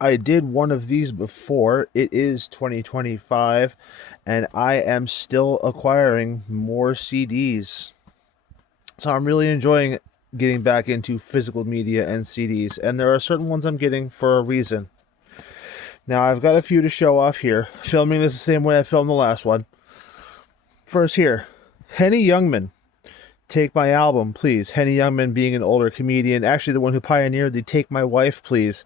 I did one of these before. It is 2025, and I am still acquiring more CDs. So I'm really enjoying getting back into physical media and CDs, and there are certain ones I'm getting for a reason. Now, I've got a few to show off here, filming this the same way I filmed the last one. First here, Henny Youngman. Take My Album, Please. Henny Youngman being an older comedian, actually the one who pioneered the Take My Wife, Please.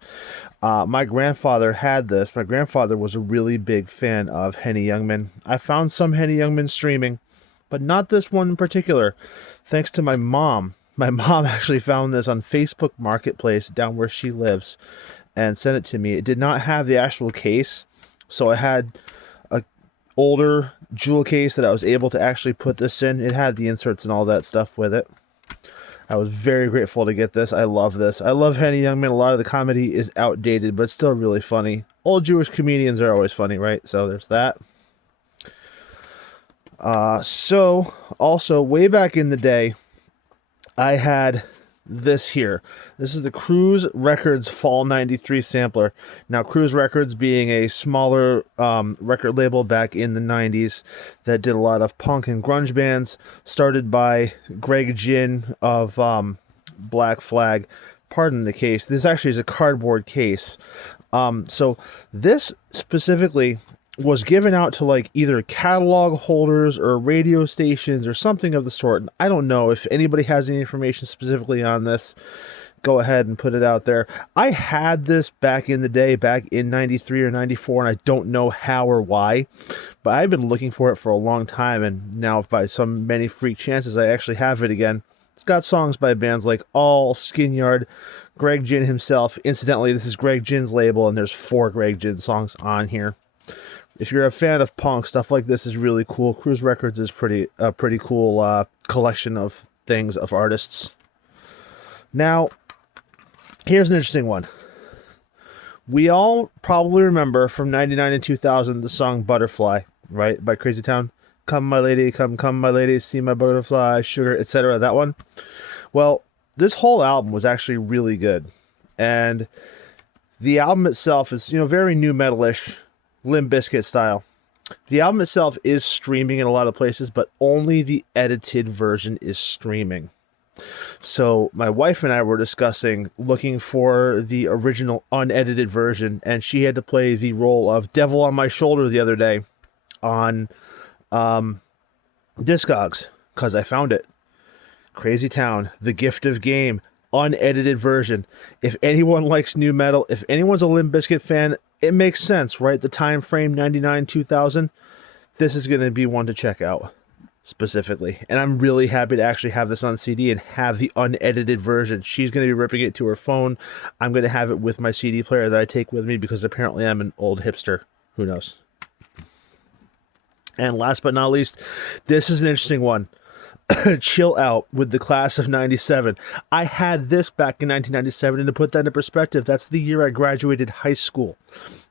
My grandfather had this. My grandfather was a really big fan of Henny Youngman. I found some Henny Youngman streaming, but not this one in particular, thanks to my mom. My mom actually found this on Facebook Marketplace down where she lives and sent it to me. It did not have the actual case, so I had a older jewel case that I was able to actually put this in. It had the inserts and all that stuff with it. I was very grateful to get this. I love this. I love Henny Youngman. A lot of the comedy is outdated, but still really funny. Old Jewish comedians are always funny, right? So there's that. So also way back in the day, I had this here. This is the Cruz Records Fall 93 sampler. Now, Cruz Records being a smaller record label back in the 90s that did a lot of punk and grunge bands, started by Greg Ginn of Black Flag. Pardon the case. This actually is a cardboard case. So this specifically was given out to like either catalog holders or radio stations or something of the sort. I don't know if anybody has any information specifically on this. Go ahead and put it out there. I had this back in the day, back in 93 or 94, and I don't know how or why, but I've been looking for it for a long time, and now by some many freak chances, I actually have it again. It's got songs by bands like All, Skinyard, Greg Ginn himself. Incidentally, this is Greg Ginn's label, and there's 4 Greg Ginn songs on here. If you're a fan of punk, stuff like this is really cool. Cruz Records is pretty cool collection of things, of artists. Now, here's an interesting one. We all probably remember from 99 and 2000 the song Butterfly, right, by Crazy Town. Come, my lady, come, my lady, see my butterfly, sugar, etc. That one. Well, this whole album was actually really good. And the album itself is, very new metal-ish, Limp Bizkit style. The album itself is streaming in a lot of places, but only the edited version is streaming. So my wife and I were discussing looking for the original unedited version, and she had to play the role of Devil on My Shoulder the other day on Discogs, because I found it. Crazy Town, The Gift of Game, unedited version. If anyone likes new metal, if anyone's a Limp Bizkit fan, it makes sense, right? The time frame, 99, 2000. This is going to be one to check out, specifically. And I'm really happy to actually have this on CD and have the unedited version. She's going to be ripping it to her phone. I'm going to have it with my CD player that I take with me because apparently I'm an old hipster. Who knows? And last but not least, this is an interesting one. Chill Out with the Class of 97. I had this back in 1997, and to put that into perspective, that's the year I graduated high school.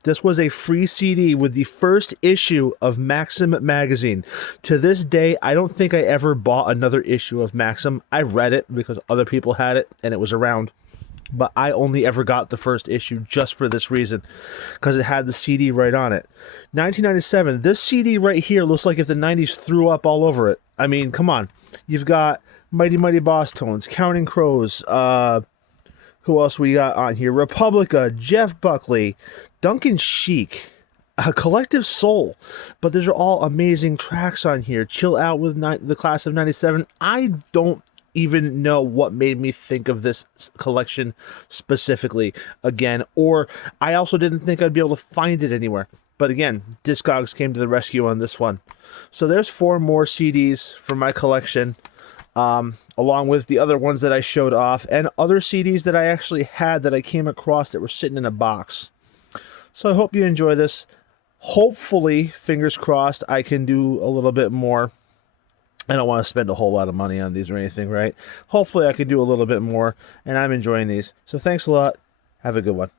This was a free CD with the first issue of Maxim magazine. To this day, I don't think I ever bought another issue of Maxim. I read it because other people had it, and it was around. But I only ever got the first issue just for this reason, because it had the CD right on it. 1997, this CD right here looks like if the 90s threw up all over it. I mean, come on. You've got Mighty Mighty Boss Tones, Counting Crows, who else we got on here? Republica, Jeff Buckley, Duncan Sheik, Collective Soul. But these are all amazing tracks on here. Chill Out with the Class of 97. I don't even know what made me think of this collection specifically again, or I also didn't think I'd be able to find it anywhere. But again, Discogs came to the rescue on this one. So there's 4 more CDs for my collection, along with the other ones that I showed off, and other CDs that I actually had that I came across that were sitting in a box. So I hope you enjoy this. Hopefully, fingers crossed, I can do a little bit more. I don't want to spend a whole lot of money on these or anything, right? Hopefully I can do a little bit more, and I'm enjoying these. So thanks a lot. Have a good one.